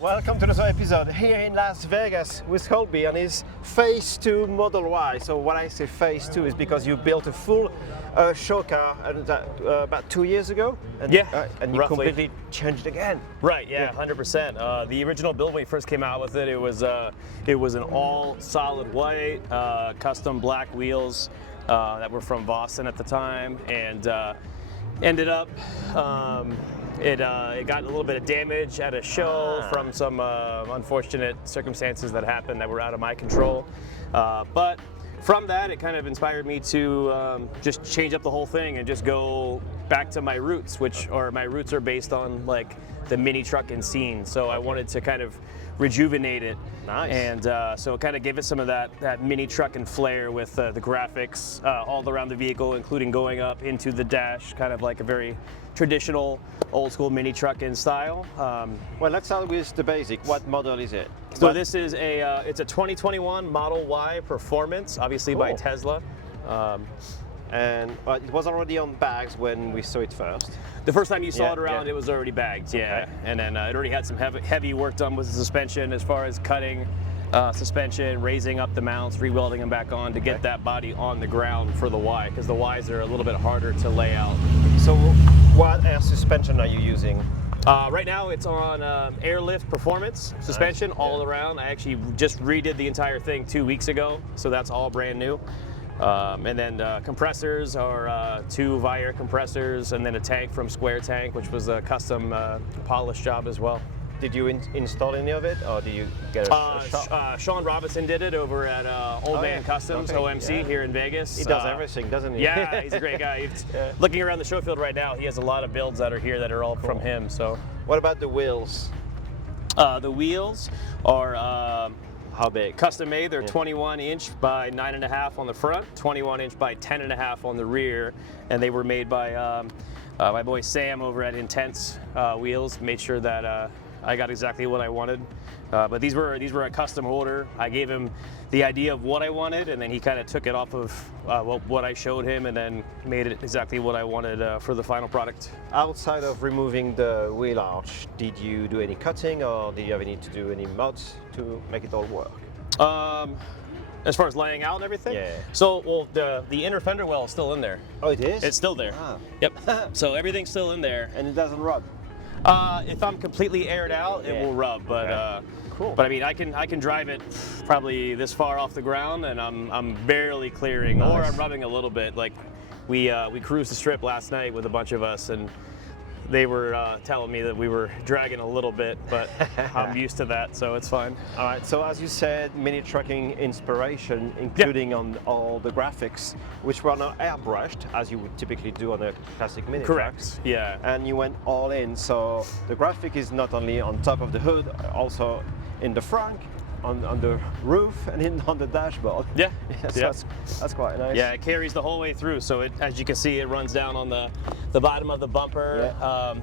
Welcome to another episode here in Las Vegas with Colby on his Phase 2 Model Y. So when I say Phase 2 is because you built a full show car about 2 years ago, and, and you roughly. completely changed again. Right, yeah, 100%. The original build when we first came out with it, it was an all solid white, custom black wheels that were from Boston at the time, and ended up it got a little bit of damage at a show from some unfortunate circumstances that happened that were out of my control. But from that, it kind of inspired me to just change up the whole thing and just go back to my roots, my roots are based on like the MiniTruckin scene. So I wanted to kind of rejuvenate it. Nice. And so it kind of gave it some of that MiniTruckin flair with the graphics all around the vehicle, including going up into the dash, kind of like a very traditional old school MiniTruckin style. Well, let's start with the basic. What model is it? So this is it's a 2021 Model Y Performance, obviously by Tesla. And it was already on bags when we saw it first. The first time you saw it around, it was already bagged, and then it already had some heavy work done with the suspension as far as cutting suspension, raising up the mounts, re-welding them back on to get that body on the ground for the Y, because the Ys are a little bit harder to lay out. So what air suspension are you using? Right now it's on Airlift Performance suspension all around. I actually just redid the entire thing 2 weeks ago, so that's all brand new. And then compressors are 2 Viair compressors, and then a tank from Square Tank, which was a custom polish job as well. Did you install any of it, or did you get a shop? Sean Robinson did it over at Old Man Customs, OMC, here in Vegas. He does everything, doesn't he? Yeah, he's a great guy. Looking around the show field right now, he has a lot of builds that are here that are all from him. So, what about the wheels? The wheels are how big? Custom made. They're 21 inch by 9.5 on the front, 21 inch by 10.5 on the rear, and they were made by my boy Sam over at Intense Wheels. Made sure that I got exactly what I wanted, but these were a custom order. I gave him the idea of what I wanted, and then he kind of took it off of what I showed him, and then made it exactly what I wanted for the final product. Outside of removing the wheel arch, did you do any cutting, or did you ever need to do any mods to make it all work? As far as laying out and everything? Yeah. So, well, the inner fender well is still in there. Oh, it is? It's still there. Ah. Yep. So everything's still in there. And it doesn't rub? If I'm completely aired out, it will rub, but cool. But I mean, I can drive it probably this far off the ground, and I'm barely clearing, or I'm rubbing a little bit. Like we cruised the strip last night with a bunch of us, and they were telling me that we were dragging a little bit, but I'm used to that, so it's fine. All right, so as you said, MiniTruckin inspiration, including on all the graphics, which were not airbrushed, as you would typically do on a classic MiniTruck. Correct, yeah. And you went all in, so the graphic is not only on top of the hood, also in the frunk, on the roof, and on the dashboard. Yeah. So that's quite nice. Yeah, it carries the whole way through. So as you can see, it runs down on the bottom of the bumper.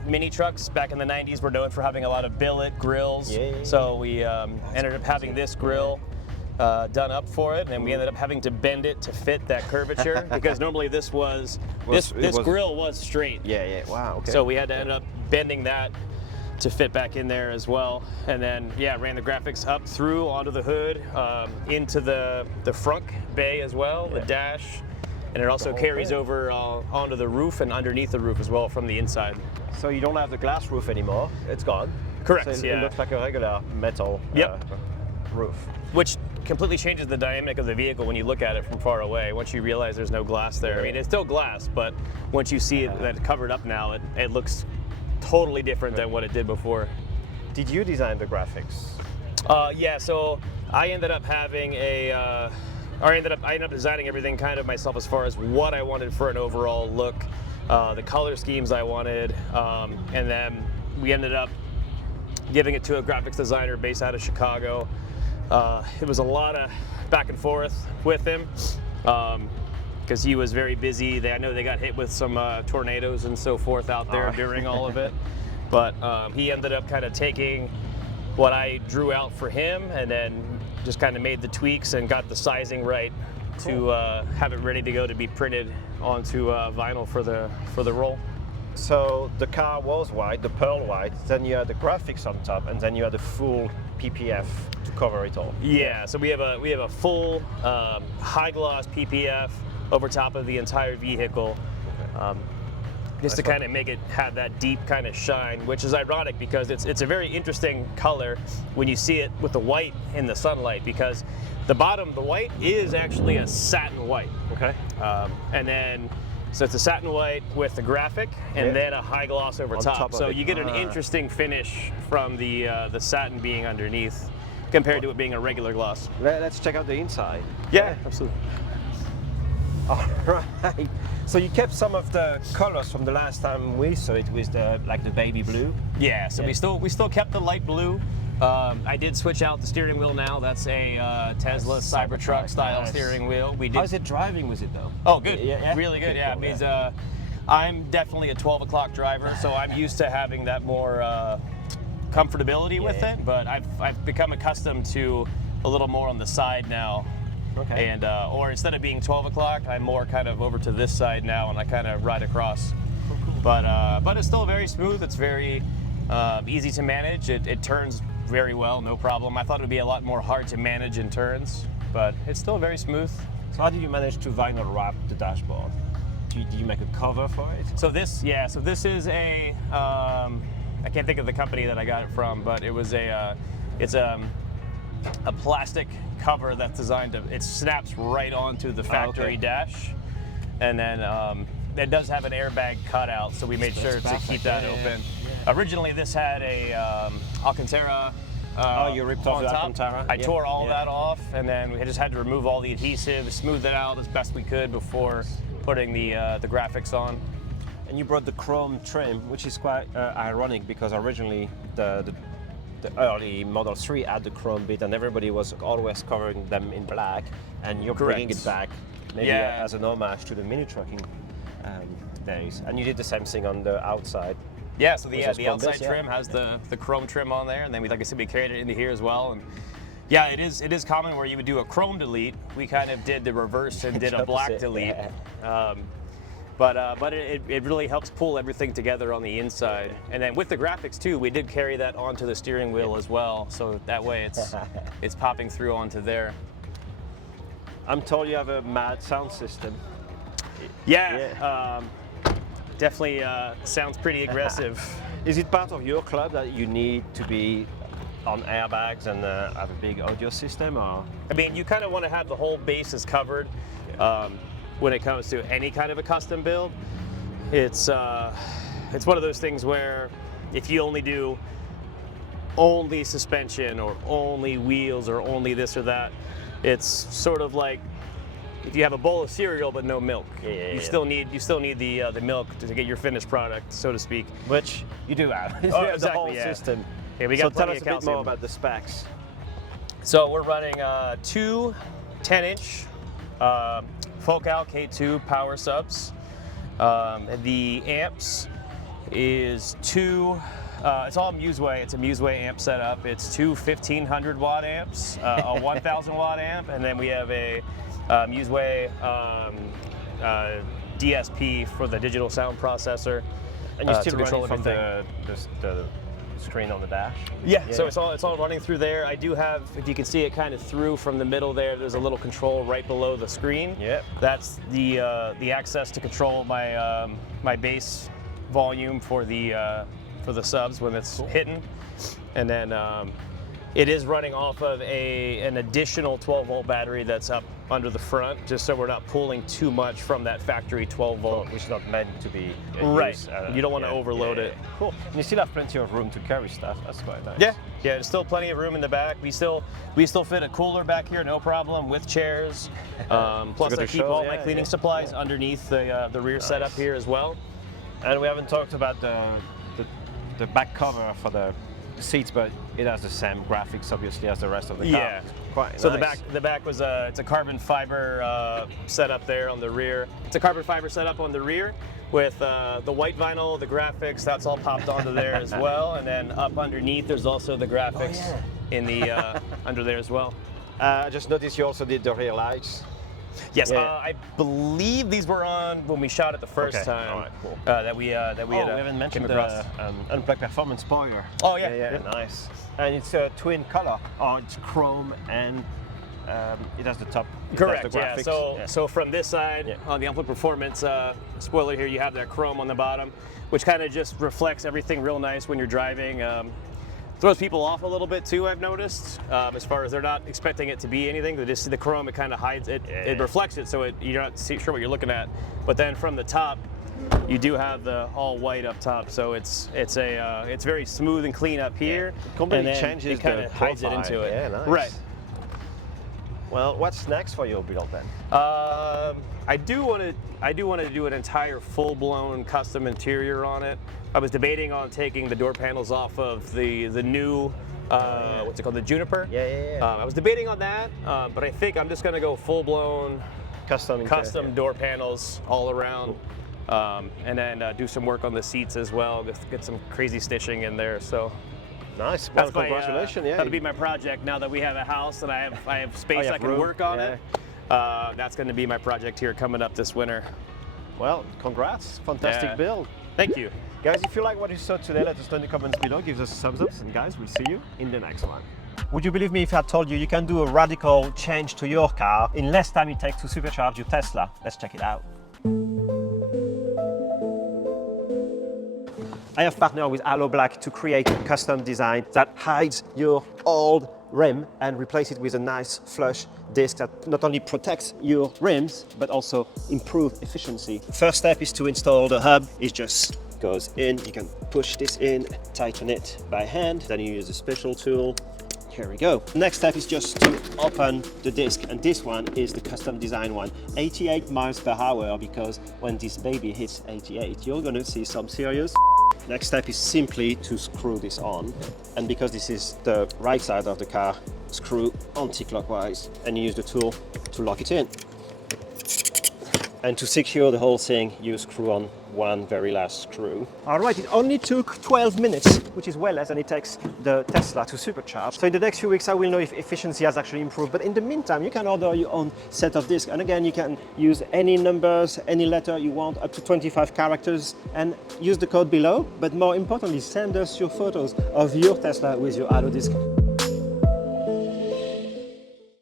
Mini trucks back in the 90s were known for having a lot of billet grills. So we ended up having this grill done up for it, and we ended up having to bend it to fit that curvature because normally this grill was straight. Wow. Okay. So we had to end up bending that to fit back in there as well, and then ran the graphics up through onto the hood, into the frunk bay as well, the dash, and it also carries over onto the roof and underneath the roof as well from the inside. So you don't have the glass roof anymore; it's gone. Correct. So it looks like a regular metal roof, which completely changes the dynamic of the vehicle when you look at it from far away. Once you realize there's no glass there, I mean it's still glass, but once you see it that covered up now, it looks totally different than what it did before. Did you design the graphics? Yeah, so I ended up having I ended up designing everything kind of myself as far as what I wanted for an overall look, the color schemes I wanted, and then we ended up giving it to a graphics designer based out of Chicago. It was a lot of back and forth with him, because he was very busy. I know they got hit with some tornadoes and so forth out there during all of it. But he ended up kind of taking what I drew out for him and then just kind of made the tweaks and got the sizing right to have it ready to go to be printed onto vinyl for the roll. So the car was white, the pearl white, then you had the graphics on top, and then you had the full PPF to cover it all. Yeah, so we have a full high gloss PPF over top of the entire vehicle, just to kind of make it have that deep kind of shine, which is ironic because it's a very interesting color when you see it with the white in the sunlight, because the white is actually a satin white. Okay. And then, so it's a satin white with the graphic and then a high gloss over top. So you get an interesting finish from the satin being underneath compared to it being a regular gloss. Let's check out the inside. Yeah, absolutely. All right. So you kept some of the colors from the last time we saw it with the baby blue. Yeah. So we still kept the light blue. I did switch out the steering wheel now. That's a Tesla Cybertruck style steering wheel. How's it driving with it though? Oh, good. Yeah. Really good. Okay, Yeah. cool, It means I'm definitely a 12 o'clock driver, so I'm used to having that more comfortability with it. But I've become accustomed to a little more on the side now. Okay. And or instead of being 12 o'clock, I'm more kind of over to this side now, and I kind of ride across. But it's still very smooth. It's very easy to manage. It turns very well, no problem. I thought it would be a lot more hard to manage in turns, but it's still very smooth. So how did you manage to vinyl wrap the dashboard? Did you make a cover for it? So this is a I can't think of the company that I got it from, but it was it's a plastic cover that's designed to, it snaps right onto the factory dash, and then it does have an airbag cutout, so we made sure to keep that open. Yeah. Originally this had a Alcantara. You ripped off the Alcantara? I tore all that off, and then we just had to remove all the adhesive, smooth it out as best we could before putting the graphics on. And you brought the chrome trim, which is quite ironic because originally the early Model 3 had the chrome bit, and everybody was always covering them in black, and you're bringing it back maybe as an homage to the MiniTruckin days. And you did the same thing on the outside. Yeah, so the outside trim has the chrome trim on there, and then like I said, we carried it into here as well. And yeah, it is common where you would do a chrome delete. We kind of did the reverse and did a black delete. Yeah. But it really helps pull everything together on the inside. And then with the graphics too, we did carry that onto the steering wheel as well. So that way it's popping through onto there. I'm told you have a mad sound system. Yeah. Definitely sounds pretty aggressive. Is it part of your club that you need to be on airbags and have a big audio system, or? I mean, you kind of want to have the whole bases covered. When it comes to any kind of a custom build, it's one of those things where if you only do only suspension or only wheels or only this or that, it's sort of like if you have a bowl of cereal but no milk. You still need the milk to get your finished product, so to speak. Which you do have. Oh, the exactly, whole system. Yeah, we got tell plenty us of a bit calcium. more about the specs. So we're running two 10-inch Focal K2 power subs. The amps is two. It's all Museway. It's a Museway amp setup. It's two 1500 watt amps, a 1000 watt amp, and then we have a Museway DSP for the digital sound processor. And you're still control running from everything. the screen on the dash? Yeah, so it's all running through there. I do have, if you can see it kind of through from the middle there's a little control right below the screen. Yeah. That's the access to control my my bass volume for the subs when it's hitting. And then it is running off of an additional 12-volt battery that's up under the front, just so we're not pulling too much from that factory 12-volt. Which is not meant to be used. You don't want to overload it. Cool. And you still have plenty of room to carry stuff. That's quite nice. Yeah, there's still plenty of room in the back. We still fit a cooler back here, no problem, with chairs. Plus I keep all my cleaning supplies underneath the rear setup here as well. And we haven't talked about the back cover for the seats, but it has the same graphics obviously as the rest of the car. Yeah. Quite So nice. the back was it's a carbon fiber setup there on the rear. It's a carbon fiber setup on the rear with the white vinyl, the graphics. That's all popped onto there as well. And then up underneath, there's also the graphics in the under there as well. I just noticed you also did the rear lights. Yes, Yeah. I believe these were on when we shot it the first time. All right, cool. That we had we haven't mentioned came across. the unplugged performance spoiler. Oh yeah. Nice. And it's a twin color. Oh, it's chrome and it has the top. Correct. It has the Yeah. graphics. So from this side on the Unplugged Performance spoiler here, you have that chrome on the bottom, which kind of just reflects everything real nice when you're driving. Throws people off a little bit too, I've noticed, as far as they're not expecting it to be anything. They just see the chrome, it kind of hides it. Yeah. It reflects it, so you're not sure what you're looking at. But then from the top, you do have the all white up top, so it's very smooth and clean up here. It completely and then changes it kind the of hides it profile. into it. Yeah, nice. Right. Well, what's next for your build then? I do want to do an entire full-blown custom interior on it. I was debating on taking the door panels off of the new what's it called, the Juniper. Yeah. I was debating on that, but I think I'm just going to go full-blown custom door panels all around, and then do some work on the seats as well. Get some crazy stitching in there. So. Nice. Well, That's congratulations. That'll be my project now that we have a house and I have space I can room. work on Yeah. it. That's going to be my project here coming up this winter. Well, congrats. Fantastic Yeah. build. Thank you. Guys, if you like what you saw today, let us know in the comments below. Give us a thumbs up. And guys, we'll see you in the next one. Would you believe me if I told you can do a radical change to your car in less time it takes to supercharge your Tesla? Let's check it out. I have partnered with Halo Black to create a custom design that hides your old rim and replace it with a nice flush disc that not only protects your rims but also improves efficiency. First step is to install the hub. It just goes in. You can push this in, tighten it by hand. Then you use a special tool. Here we go. Next step is just to open the disc, and this one is the custom design one. 88 miles per hour, because when this baby hits 88, you're gonna see some serious. Next step is simply to screw this on, and because this is the right side of the car, screw anti-clockwise and use the tool to lock it in. And to secure the whole thing, you screw on one very last screw. All right, it only took 12 minutes, which is way less than it takes the Tesla to supercharge. So in the next few weeks, I will know if efficiency has actually improved. But in the meantime, you can order your own set of discs. And again, you can use any numbers, any letter you want, up to 25 characters, and use the code below. But more importantly, send us your photos of your Tesla with your Halo disc.